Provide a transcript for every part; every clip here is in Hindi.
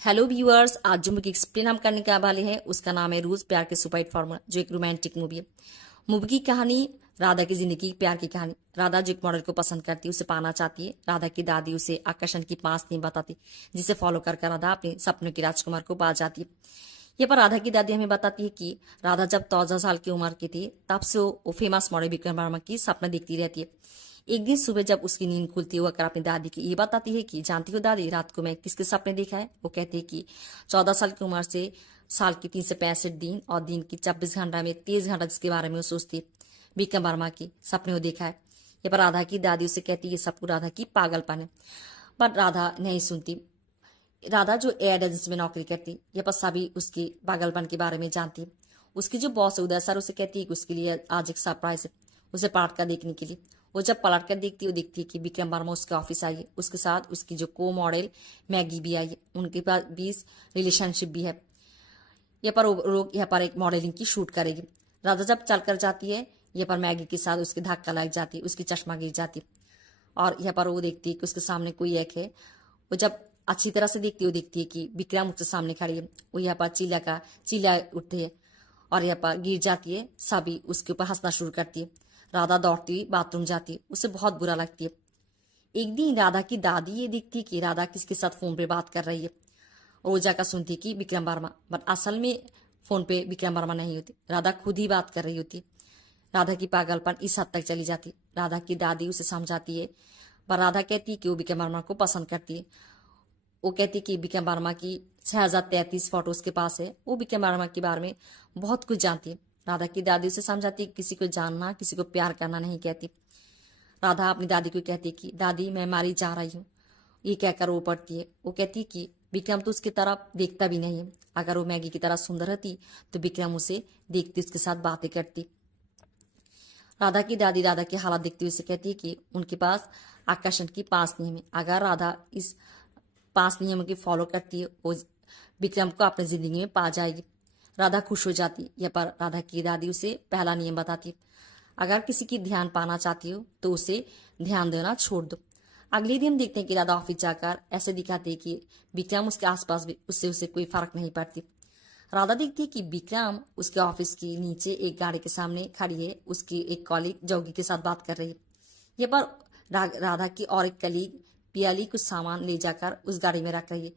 हेलो व्यूअर्स, आज जो मूवी एक्सप्लेन हम करने के वाले हैं उसका नाम है रूज प्यार के सुपरहिट फॉर्मूला, जो एक रोमांटिक मूवी है। मूवी की कहानी राधा की जिंदगी की प्यार की कहानी। राधा जो एक मॉडल को पसंद करती है, उसे पाना चाहती है। राधा की दादी उसे आकर्षण की 5 नियम बताती, जिसे फॉलो कर राधा अपने सपनों के राजकुमार को पा जाती है। ये पर राधा की दादी हमें बताती है कि राधा जब 14 साल की उम्र की थी, तब से वो फेमस मॉडल विक्रम वर्मा की सपना देखती रहती है। एक दिन सुबह जब उसकी नींद खुलती है, वो अपनी दादी की ये बताती है कि जानती हो दादी, रात को मैं किसके सपने देखा है। वो कहती है कि 14 साल की उम्र से साल की 365 दिन और दिन की 24 घंटा में 30 घंटा जिसके बारे में वो सोचती है, विक्रम वर्मा की सपने वो देखा है। ये पर राधा की दादी उसे कहती है ये सब राधा की पागलपन है, पर राधा नहीं सुनती। राधा जो एयर एजेंसी में नौकरी करती, ये पर सभी उसकी पागलपन के बारे में जानती। उसकी जो बॉस है उदय सर उसे कहती है कि उसके लिए आज एक सरप्राइज है, उसे पलट कर देखने के लिए। वो जब पलट कर देखती है, वो देखती है कि विक्रम वर्मा उसके ऑफिस आई है। उसके साथ उसकी जो को मॉडल मैगी भी आई है, उनके पास 20 रिलेशनशिप भी है। यहाँ पर वो लोग यहाँ पर एक मॉडलिंग की शूट करेगी। राधा जब चल कर जाती है, यहाँ पर मैगी के साथ उसकी धक्का लग जाती है, उसकी चश्मा गिर जाती है। और यहाँ पर वो देखती है कि उसके सामने कोई एक है। वो जब अच्छी तरह से देखती है, वो देखती है कि विक्रम उसके सामने खड़ी है। वो यहाँ पर चिल्ला उठती है और यहाँ पर गिर जाती है। सभी उसके ऊपर हंसना शुरू करती है। राधा दौड़ती हुई बाथरूम जाती है, उसे बहुत बुरा लगती है। एक दिन राधा की दादी ये देखती है कि राधा किसके साथ फोन पे बात कर रही है। और वो जाकर सुनती है कि विक्रम वर्मा, बट असल में फोन पे विक्रम वर्मा नहीं होती, राधा खुद ही बात कर रही होती। राधा की पागलपन इस हद तक चली जाती। राधा की दादी उसे समझाती है, पर राधा कहती है कि वो विक्रम वर्मा को पसंद करती है। वो कहती है कि विक्रम वर्मा की 6033 फोटो उसके पास है। वो विक्रम वर्मा के बारे में बहुत कुछ जानती है। राधा की दादी उसे समझाती है किसी को जानना, किसी को प्यार करना नहीं कहती। राधा अपनी दादी को कहती है कि दादी मैं मारी जा रही हूँ। ये कहकर वो पढ़ती है। वो कहती है कि विक्रम तो उसकी तरफ देखता भी नहीं है। अगर वो मैगी की तरह सुंदर रहती तो विक्रम उसे देखती, उसके साथ बातें करती। राधा की दादी राधा की हालत देखते हुए उसे कहती है कि उनके पास आकर्षण की 5 नियम है। अगर राधा इस 5 नियमों की फॉलो करती है, वो विक्रम को अपनी जिंदगी में पा जाएगी। राधा खुश हो जाती। यह पर राधा की दादी उसे पहला नियम बताती है, अगर किसी की ध्यान पाना चाहती हो तो उसे ध्यान देना छोड़ दो। अगले दिन देखते हैं कि राधा ऑफिस जाकर ऐसे दिखाती है कि विक्रम उसके आसपास भी उससे उसे कोई फर्क नहीं पड़ती। राधा देखती है कि विक्रम उसके ऑफिस के नीचे एक गाड़ी के सामने खड़ी है। उसकी एक कॉलीग जॉगी के साथ बात कर रही है। ये पर राधा की और एक कलीग पियाली कुछ सामान ले जाकर उस गाड़ी में रख रही है।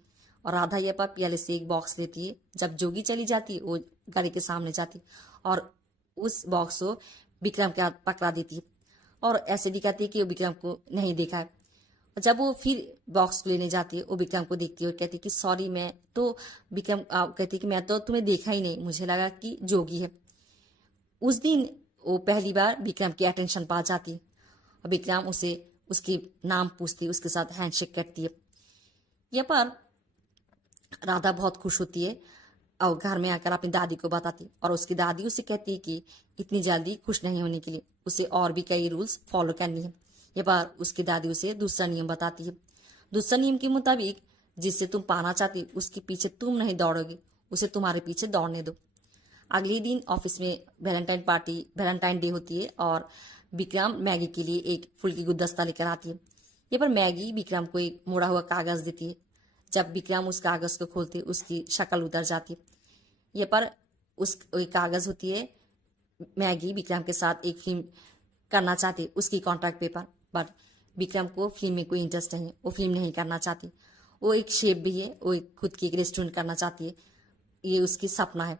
और राधा ये पर पियाली से एक बॉक्स लेती है। जब जोगी चली जाती है, वो गाड़ी के सामने जाती और उस बॉक्स को विक्रम के हाथ पकड़ा देती है और ऐसे दिखाती है कि वो विक्रम को नहीं देखा है। जब वो फिर बॉक्स लेने जाती है, वो विक्रम को देखती है और कहती है कि सॉरी, मैं तो विक्रम कहती है कि मैं तो तुम्हें देखा ही नहीं, मुझे लगा कि जोगी है। उस दिन वो पहली बार विक्रम की अटेंशन पा जाती है और विक्रम उसे उसकी नाम पूछती है, उसके साथ हैंडशेक करती है। यह पर राधा बहुत खुश होती है और घर में आकर अपनी दादी को बताती है। और उसकी दादी उसे कहती है कि इतनी जल्दी खुश नहीं होने के लिए उसे और भी कई रूल्स फॉलो करनी है। ये बार उसकी दादी उसे दूसरा नियम बताती है। दूसरा नियम के मुताबिक जिससे तुम पाना चाहती उसके पीछे तुम नहीं दौड़ोगे, उसे तुम्हारे पीछे दौड़ने दो। अगले दिन ऑफिस में वैलेंटाइन डे होती है और विक्रम मैगी के लिए एक फूल की गुलदस्ता लेकर आती है। ये पर मैगी विक्रम को एक मोड़ा हुआ कागज देती है। जब विक्रम उस कागज को खोलते उसकी शक्ल उतर जाती। ये पर उस कागज होती है। मैगी विक्रम के साथ एक फिल्म करना चाहती, उसकी कॉन्ट्रैक्ट पेपर, बट विक्रम को फिल्म में कोई इंटरेस्ट नहीं है, वो फिल्म नहीं करना चाहती। वो एक शेफ भी है, वो खुद की एक रेस्टोरेंट करना चाहती है, ये उसकी सपना है।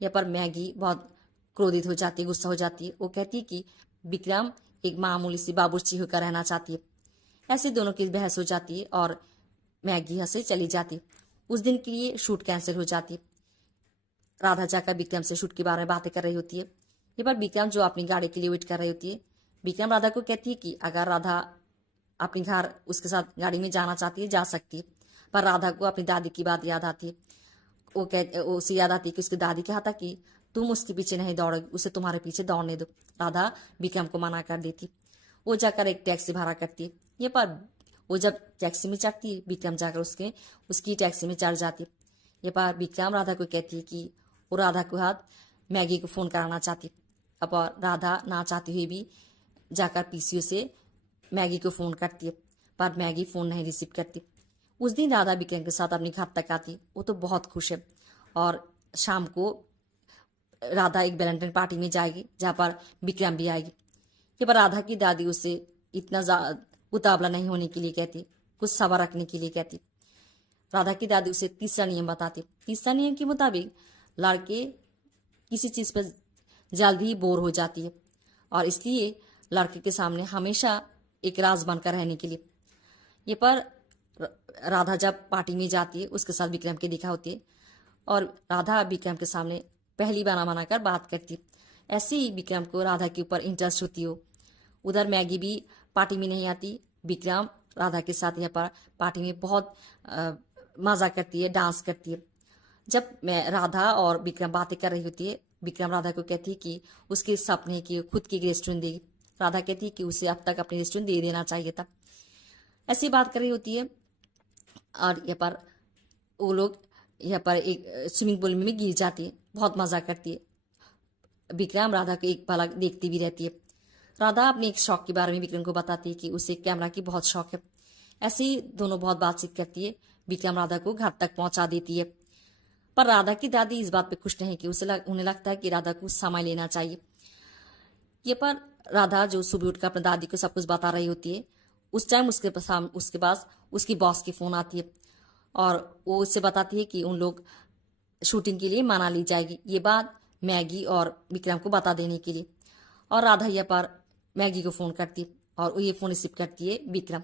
यहाँ पर मैगी बहुत क्रोधित हो जाती है, गुस्सा हो जाती है। वो कहती है कि विक्रम एक मामूली सी बाबूर्ची होकर रहना चाहती है। ऐसे दोनों की बहस हो जाती है और मैगी यहाँ से चली जाती है। उस दिन के लिए शूट कैंसिल हो जाती है। राधा जाकर विक्रम से शूट के बारे में बातें कर रही होती है। ये पर विक्रम जो अपनी गाड़ी के लिए वेट कर रही होती है, विक्रम राधा को कहती है कि अगर राधा अपने घर उसके साथ गाड़ी में जाना चाहती है जा सकती है। पर राधा को अपनी दादी की बात याद आती है। वो उसे याद आती है कि उसकी दादी कहा था कि तुम उसके पीछे नहीं दौड़ोगी, उसे तुम्हारे पीछे दौड़ने दो। राधा विक्रम को मना कर देती। वो जाकर एक टैक्सी भाड़ा करती है। ये पर वो जब टैक्सी में चढ़ती है, विक्रम जाकर उसकी टैक्सी में चढ़ जाती। ये पर विक्रम राधा को कहती है कि वो राधा को हाथ मैगी को फ़ोन कराना चाहती। अब राधा ना चाहती हुई भी जाकर पीसीओ से मैगी को फ़ोन करती है, पर मैगी फ़ोन नहीं रिसीव करती। उस दिन राधा विक्रम के साथ अपने घर तक आती। वो तो बहुत खुश है और शाम को राधा एक वैलेंटाइन पार्टी में जाएगी जहाँ पर विक्रम भी आएगी। ये पर राधा की दादी उसे इतना उतावला नहीं होने के लिए कहती, कुछ सब्र रखने के लिए कहती। राधा की दादी उसे तीसरा नियम बताती। तीसरा नियम के मुताबिक लड़के किसी चीज पर जल्दी ही बोर हो जाती है और इसलिए लड़के के सामने हमेशा एक राज बनकर रहने के लिए। ये पर राधा जब पार्टी में जाती है उसके साथ विक्रम की देखा होती है और राधा विक्रम के सामने पहली बार बनाकर बात करती। ऐसे ही विक्रम को राधा के ऊपर इंटरेस्ट होती हो। उधर मैगी भी पार्टी में नहीं आती। विक्रम राधा के साथ यहाँ पर पार्टी में बहुत मजा करती है, डांस करती है। जब मैं राधा और विक्रम बातें कर रही होती है, विक्रम राधा को कहती है कि उसके सपने की खुद की रेस्टोरेंट देगी। राधा कहती है कि उसे अब तक अपनी रेस्टोरेंट दे देना चाहिए था। ऐसी बात कर रही होती है और यहाँ पर वो लोग यहाँ पर एक स्विमिंग पूल में गिर जाती है, बहुत मजा करती है। विक्रम राधा को एक पलक देखती भी रहती है। राधा अपने एक शौक के बारे में विक्रम को बताती है कि उसे कैमरा की बहुत शौक है। ऐसे ही दोनों बहुत बातचीत करती है। विक्रम राधा को घर तक पहुंचा देती है। पर राधा की दादी इस बात पे खुश नहीं कि उन्हें लगता है कि राधा को समय लेना चाहिए। ये पर राधा जो सुबह उठकर अपनी दादी को सब कुछ बता रही होती है, उस टाइम उसके पास उसकी बॉस की फोन आती है और वो उससे बताती है कि उन लोग शूटिंग के लिए मनाली जाएगी। ये बात मैगी और विक्रम को बता देने के लिए। और राधा यहाँ पर मैगी को फ़ोन करती और वो ये फ़ोन रिसीव करती है विक्रम।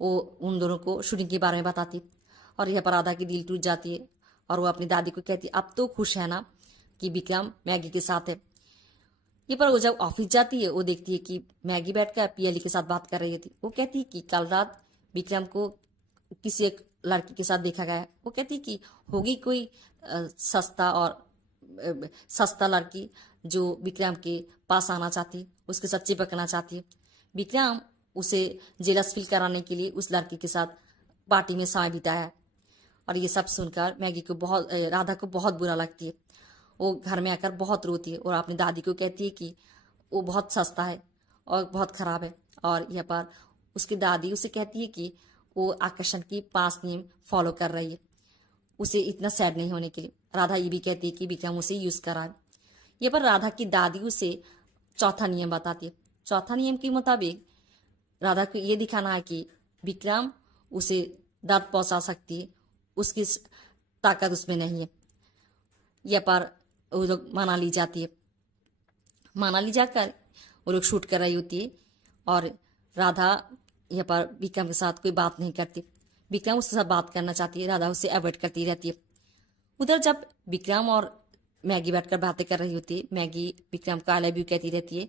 वो उन दोनों को शूटिंग के बारे में बताती और यहाँ पर राधा की दिल टूट जाती है और वो अपनी दादी को कहती अब तो खुश है ना कि विक्रम मैगी के साथ है। ये पर वो जब ऑफिस जाती है वो देखती है कि मैगी बैठकर पीएलई के साथ बात कर रही थी। वो कहती है कि कल रात विक्रम को किसी एक लड़की के साथ देखा गया है। वो कहती है कि होगी कोई सस्ता लड़की जो विक्रम के पास आना चाहती, उसके साथ चिपकना चाहती है। विक्रम उसे जेलस फील कराने के लिए उस लड़की के साथ पार्टी में समय बिताया और ये सब सुनकर मैगी को राधा को बहुत बुरा लगती है। वो घर में आकर बहुत रोती है और अपनी दादी को कहती है कि वो बहुत सस्ता है और बहुत खराब है। और यहाँ पर उसकी दादी उसे कहती है कि वो आकर्षण की 5 नियम फॉलो कर रही है, उसे इतना सैड नहीं होने के लिए। राधा ये भी कहती है कि विक्रम उसे यूज कराए। ये पर राधा की दादी उसे चौथा नियम बताती है। चौथा नियम के मुताबिक राधा को ये दिखाना है कि विक्रम उसे दर्द पहुंचा सकती है, उसकी ताकत उसमें नहीं है। यह पर वो लोग मनाली जाती है। मनाली जाकर वो लोग शूट कर रही होती है और राधा यहाँ पर विक्रम के साथ कोई बात नहीं करती। विक्रम उसके साथ बात करना चाहती है, राधा उसे अवॉइड करती रहती है। उधर जब विक्रम और मैगी बैठकर बातें कर रही होती है, मैगी विक्रम को आई लव यू कहती रहती है।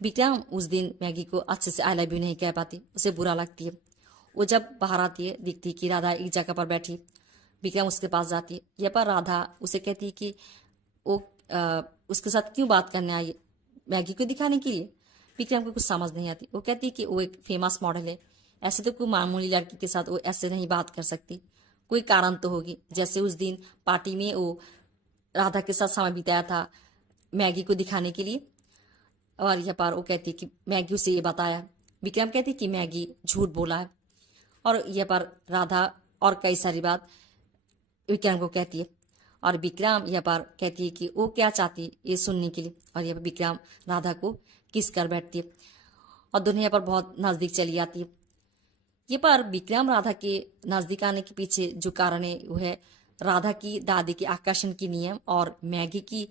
विक्रम उस दिन मैगी को अच्छे से आई लव यू नहीं कह पाती, उसे बुरा लगती है। वो जब बाहर आती है दिखती है कि राधा एक जगह पर बैठी। विक्रम उसके पास जाती है। यह पर राधा उसे कहती है कि वो उसके साथ क्यों बात करने आई है, मैगी को दिखाने के लिए। विक्रम को कुछ समझ नहीं आती। वो कहती है कि वो एक फेमस मॉडल है, ऐसे तो कोई मामूली लड़की के साथ वो ऐसे नहीं बात कर सकती, कोई कारण तो होगी। जैसे उस दिन पार्टी में वो राधा के साथ समय बिताया था मैगी को दिखाने के लिए। और यह पर वो कहती है कि मैगी उसे ये बताया। विक्रम कहती है कि मैगी झूठ बोला है। और यह पर राधा और कई सारी बात विक्रम को कहती है और विक्रम यह पर कहती है कि वो क्या चाहती है ये सुनने के लिए। और यह पर विक्रम राधा को किस कर बैठती है और दोनों यहाँ पर बहुत नजदीक चली आती है। ये पर विक्रम राधा के नजदीक आने के पीछे जो कारण है वो है राधा की दादी के आकर्षण की नियम और मैगी की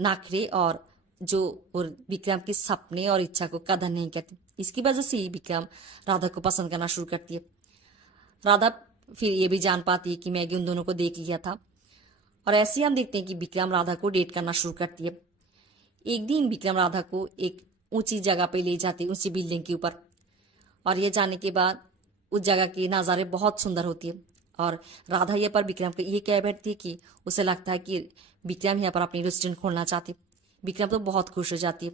नाखरे और जो विक्रम के सपने और इच्छा को कदर नहीं करती। इसकी वजह से ही विक्रम राधा को पसंद करना शुरू करती है। राधा फिर ये भी जान पाती है कि मैगी उन दोनों को देख लिया था और ऐसे ही हम देखते हैं कि विक्रम राधा को डेट करना शुरू करती है। एक दिन विक्रम राधा को एक ऊंची जगह पे ले जाती है, ऊंची बिल्डिंग के ऊपर। और ये जाने के बाद उस जगह के नज़ारे बहुत सुंदर होती है और राधा ये पर विक्रम को ये कह बैठती है कि उसे लगता है कि विक्रम यहाँ पर अपनी रेस्टोरेंट खोलना चाहती। विक्रम तो बहुत खुश हो जाती है।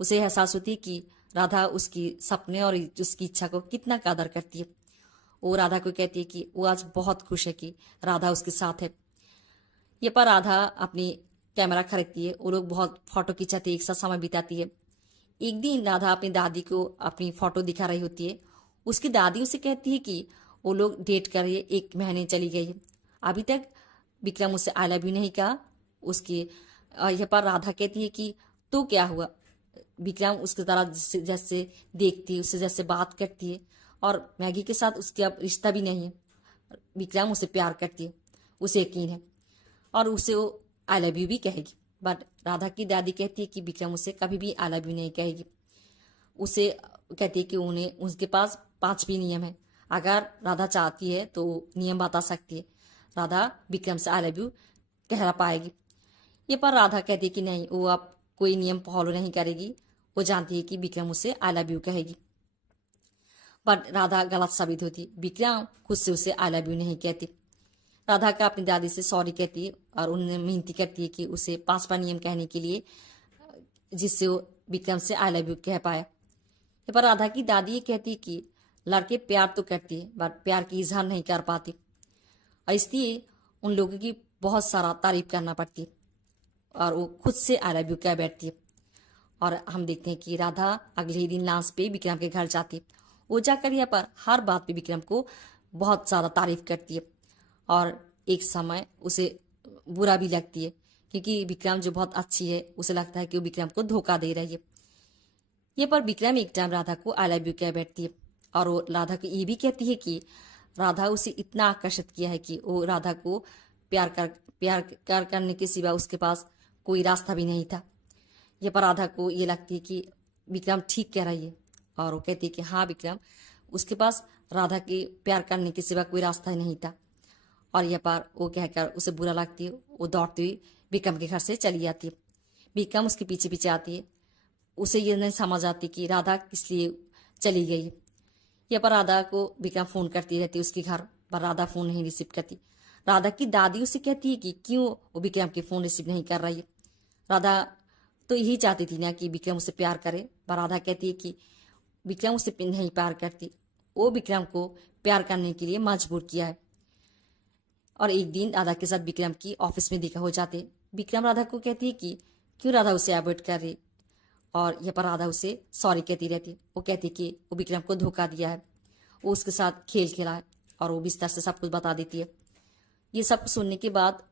उसे एहसास होती है कि राधा उसकी सपने और उसकी इच्छा को कितना कदर करती है। वो राधा को कहती है कि वो आज बहुत खुश है कि राधा उसके साथ है। ये पर राधा अपनी कैमरा खरीदती है। वो लोग बहुत फोटो खिंचाती है, एक साथ समय बिताती है। एक दिन राधा अपनी दादी को अपनी फोटो दिखा रही होती है। उसकी दादी उसे कहती है कि वो लोग डेट कर रही है, 1 महीने चली गई है, अभी तक विक्रम उससे आई लव यू नहीं कहा। उसकी यहाँ पर राधा कहती है कि तो क्या हुआ, विक्रम उसकी तरह जैसे देखती है, उससे जैसे बात करती है, और मैगी के साथ उसके अब रिश्ता भी नहीं है। विक्रम उसे प्यार करती है, उसे यकीन है, और उसे वो आई लव यू भी कहेगी। बट राधा की दादी कहती है कि विक्रम उसे कभी भी आई लव यू नहीं कहेगी। उसे कहती है कि उन्हें उसके पास 5 भी नियम है, अगर राधा चाहती है तो नियम बता सकती है, राधा विक्रम से आई लव यू कह पाएगी। ये पर राधा कहती है कि नहीं, वो अब कोई नियम फॉलो नहीं करेगी, वो जानती है कि विक्रम उसे आई लव यू कहेगी। बट राधा गलत साबित होती, विक्रम खुद से उसे आई लव यू नहीं कहती। राधा का अपनी दादी से सॉरी कहती है और उन्हें मिनती करती है कि उसे 5 बार नियम कहने के लिए, जिससे वो विक्रम से आई लव यू कह पाए। पर राधा की दादी ये कहती है कि लड़के प्यार तो करती है बट प्यार की इजहार नहीं कर पाती, और इसलिए उन लोगों की बहुत सारा तारीफ करना पड़ती है और वो खुद से आई लव यू कह बैठती है। और हम देखते हैं कि राधा अगले ही दिन लांच पे विक्रम के घर जाती है। वो जाकर यहाँ पर हर बात पे विक्रम को बहुत ज़्यादा तारीफ करती है, और एक समय उसे बुरा भी लगती है क्योंकि विक्रम जो बहुत अच्छी है, उसे लगता है कि वो विक्रम को धोखा दे रही है। ये पर विक्रम एक टाइम राधा को आई लव यू कह बैठती है, और वो राधा को ये भी कहती है कि राधा उसे इतना आकर्षित किया है कि वो राधा को प्यार करने के सिवा उसके पास कोई रास्ता भी नहीं था। ये पर राधा को ये लगती है कि विक्रम ठीक कह रही है, और वो कहती है कि हाँ विक्रम, उसके पास राधा के प्यार करने के सिवा कोई रास्ता ही नहीं था। और यह पर वो कहकर उसे बुरा लगती है, वो दौड़ती हुई विक्रम के घर से चली जाती है। विक्रम उसके पीछे पीछे आती है, उसे ये नहीं समझ आती कि राधा किस लिए चली गई। यह पर राधा को विक्रम फोन करती रहती है उसके घर पर, राधा फोन नहीं रिसीव करती। राधा की दादी उसे कहती है कि क्यों वो विक्रम के फोन रिसीव नहीं कर रही है। राधा तो यही चाहती थी ना कि विक्रम उसे प्यार करे, पर राधा कहती है कि विक्रम उसे नहीं प्यार करती, वो विक्रम को प्यार करने के लिए मजबूर किया है। और एक दिन राधा के साथ विक्रम की ऑफिस में देखा हो जाते। विक्रम राधा को कहती है कि क्यों राधा उसे अवॉइड कर रही, और यह पर राधा उसे सॉरी कहती रहती। वो कहती कि वो विक्रम को धोखा दिया है, वो उसके साथ खेल खेला है, और वो विस्तार से सब कुछ बता देती है। ये सब सुनने के बाद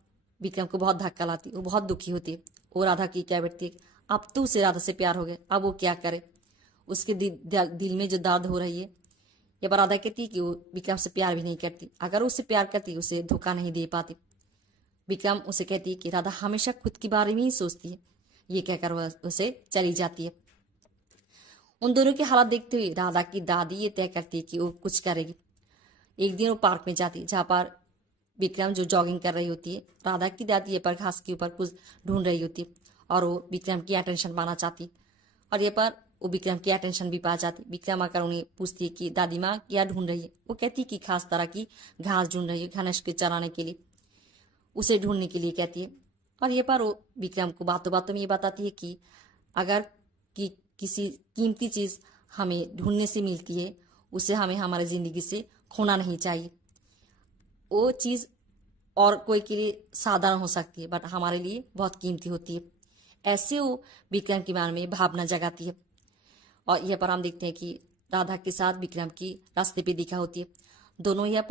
विक्रम को बहुत धक्का लाती, वो बहुत दुखी होती है। वो राधा की क्या बैठती है, अब तो उसे राधा से प्यार हो गया, अब वो क्या करे, उसके दिल में जो दर्द हो रही है। ये पर राधा कहती है कि वो विक्रम से प्यार भी नहीं करती, अगर उससे प्यार करती उसे धोखा नहीं दे पाती। विक्रम उसे कहती है कि राधा हमेशा खुद के बारे में ही सोचती है। ये कहकर वह उसे चली जाती है। उन दोनों की हालत देखते हुए राधा की दादी ये तय करती है कि वो कुछ करेगी। एक दिन वो पार्क में जाती है जहाँ पर विक्रम जो जॉगिंग कर रही होती है। राधा की दादी ये पर घास के ऊपर कुछ ढूंढ रही होती है, और वो विक्रम की अटेंशन पाना चाहती, और ये पर वो विक्रम की अटेंशन भी पा जाती। विक्रम आकर उन्हें पूछती है कि दादी माँ क्या ढूंढ रही है। वो कहती है कि खास तरह की घास ढूंढ रही है, घास के चराने के लिए, उसे ढूंढने के लिए कहती है। और ये पर वो विक्रम को बातों बातों में ये बताती है कि अगर किसी कीमती चीज़ हमें ढूंढने से मिलती है, उसे हमें हमारी ज़िंदगी से खोना नहीं चाहिए। वो चीज़ और कोई के लिए साधारण हो सकती है बट हमारे लिए बहुत कीमती होती है। ऐसे वो विक्रम के मन में भावना जगाती है। और यह पर हम देखते हैं कि राधा के साथ विक्रम की रास्ते पे दिखा होती है। दोनों यहाँ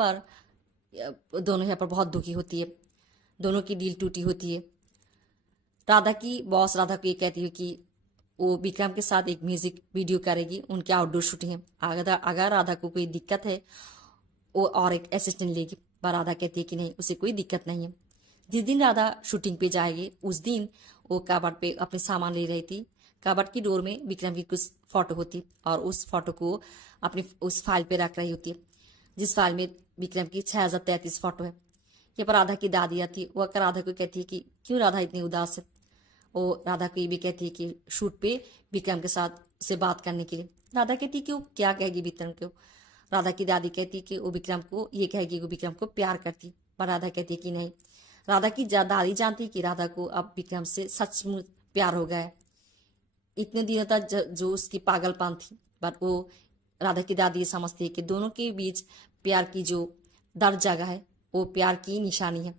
पर बहुत दुखी होती है, दोनों की दिल टूटी होती है। राधा की बॉस राधा को ये कहती है कि वो विक्रम के साथ एक म्यूजिक वीडियो करेगी, उनके आउटडोर शूटिंग है। अगर राधा को कोई दिक्कत है वो और एक असिस्टेंट लेगी, पर राधा कहती है कि नहीं, उसे कोई दिक्कत नहीं है। जिस दिन राधा शूटिंग पे जाएगी उस दिन वो कबर्ड पे अपने सामान ले रही थी। कबर्ड की डोर में विक्रम की कुछ फोटो होती और उस फोटो को अपनी उस फाइल पे रख रही होती है, जिस फाइल में विक्रम की 6033 फोटो है। ये पर राधा की दादी आती, वो आकर राधा को कहती है कि क्यों राधा इतनी उदास है। वो राधा को ये भी कहती है कि शूट पे विक्रम के साथ से बात करने के लिए। राधा कहती है कि वो क्या कहेगी विक्रम को। राधा की दादी कहती है कि वो विक्रम को ये कहेगी कि वो विक्रम को प्यार करती, पर राधा कहती है कि नहीं। राधा की दादी जानती है कि राधा को अब विक्रम से सचमुच प्यार हो गया है। इतने दिनों तक जो उसकी पागलपन थी, बट वो राधा की दादी समझती है कि दोनों के बीच प्यार की जो दर्द जगह है वो प्यार की निशानी है।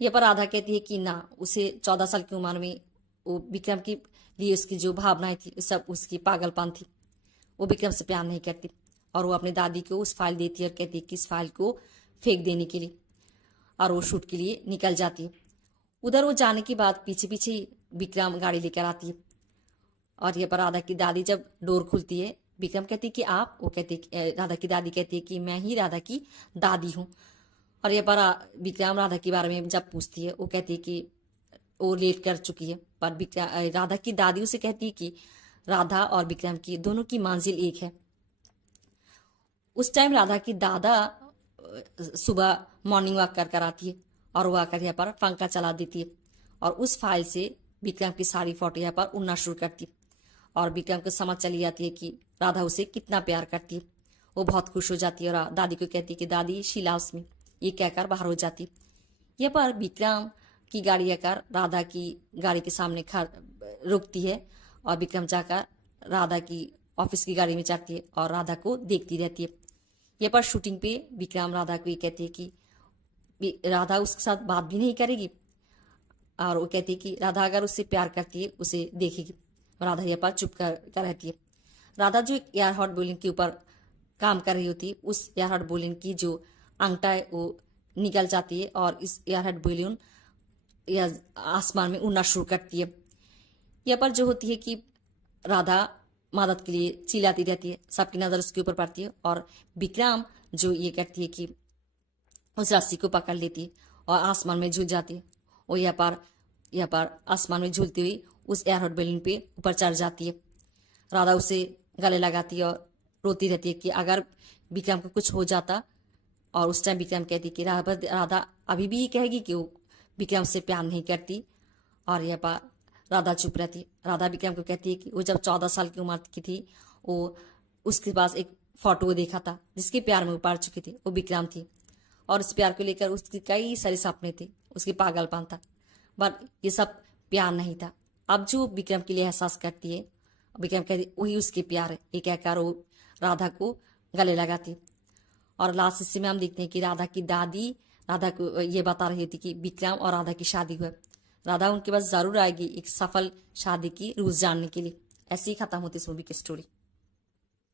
यह पर राधा कहती है कि ना, उसे 14 साल की उम्र में वो विक्रम के लिए उसकी जो भावनाएं थी सब उसकी पागलपन थी, वो विक्रम से प्यार नहीं करती। और वो अपनी दादी को उस फाइल देती है और कहती है कि इस फाइल को फेंक देने के लिए, और वो शूट के लिए निकल जाती है। उधर वो जाने के बाद पीछे पीछे विक्रम गाड़ी लेकर आती है, और ये पर राधा की दादी जब डोर खुलती है, विक्रम कहती है कि आप, वो कहती है, राधा की दादी कहती है कि मैं ही राधा की दादी हूँ। और ये पर विक्रम राधा के बारे में जब पूछती है, वो कहती है कि वो लेट कर चुकी है, पर विक्रम राधा की दादी उसे कहती है कि राधा और विक्रम की दोनों की मंजिल एक है। उस टाइम राधा की दादा सुबह मॉर्निंग वॉक कर आती है, और वो आकर यहाँ पर पंखा चला देती है, और उस फाइल से विक्रम की सारी फोटो यहाँ पर उड़ना शुरू करती है, और विक्रम को समझ चली जाती है कि राधा उसे कितना प्यार करती है। वो बहुत खुश हो जाती है और दादी को कहती है कि दादी शीला उसमें, ये कहकर बाहर हो जाती है। यहाँ पर विक्रम की गाड़ी आकर राधा की गाड़ी के सामने रुकती है, और विक्रम जाकर राधा की ऑफिस की गाड़ी में चढ़ती है और राधा को देखती रहती है। यहाँ पर शूटिंग पे विक्रम राधा को ये कहती है कि राधा उसके साथ बात भी नहीं करेगी, और वो कहती है कि राधा अगर उससे प्यार करती है उसे देखेगी। राधा यहाँ पर चुप कर रहती है। राधा जो एयर हॉट बलून के ऊपर काम कर रही होती है, उस एयर हॉट बलून की जो अंगटा है वो निकल जाती है, और इस एयर हॉट बलून या आसमान में उड़ना शुरू करती है। यहाँ पर जो होती है कि राधा मदद के लिए चिल्लाती रहती है, सबकी नज़र उसके ऊपर पड़ती है, और विक्रम जो ये करती है कि उस रस्सी को पकड़ लेती है और आसमान में झूल जाती है। और यहाँ पर आसमान में झूलती हुई उस एयर हॉट बलून पे ऊपर चढ़ जाती है। राधा उसे गले लगाती है और रोती रहती है कि अगर विक्रम को कुछ हो जाता, और उस टाइम विक्रम कहती है कि राधा अभी भी कहेगी कि वो विक्रम से प्यार नहीं करती, और यहाँ पर राधा चुप रहती। राधा विक्रम को कहती है कि वो जब 14 साल की उम्र की थी, वो उसके पास एक फोटो देखा था जिसके प्यार में वो पड़ चुकी थी, वो विक्रम थी, और उस प्यार को लेकर उसके कई सारे सपने थे, उसकी पागलपन था, बट ये सब प्यार नहीं था। अब जो विक्रम के लिए एहसास करती है, विक्रम कहती वही उसके प्यार है, ये कहकर वो राधा को गले लगाती। और लास्ट हिस्से में हम देखते हैं कि राधा की दादी राधा को ये बता रही थी कि विक्रम और राधा की शादी हुई। राधा उनके पास जरूर आएगी एक सफल शादी की रूज जानने के लिए। ऐसे ही खत्म होती इस मूवी की स्टोरी।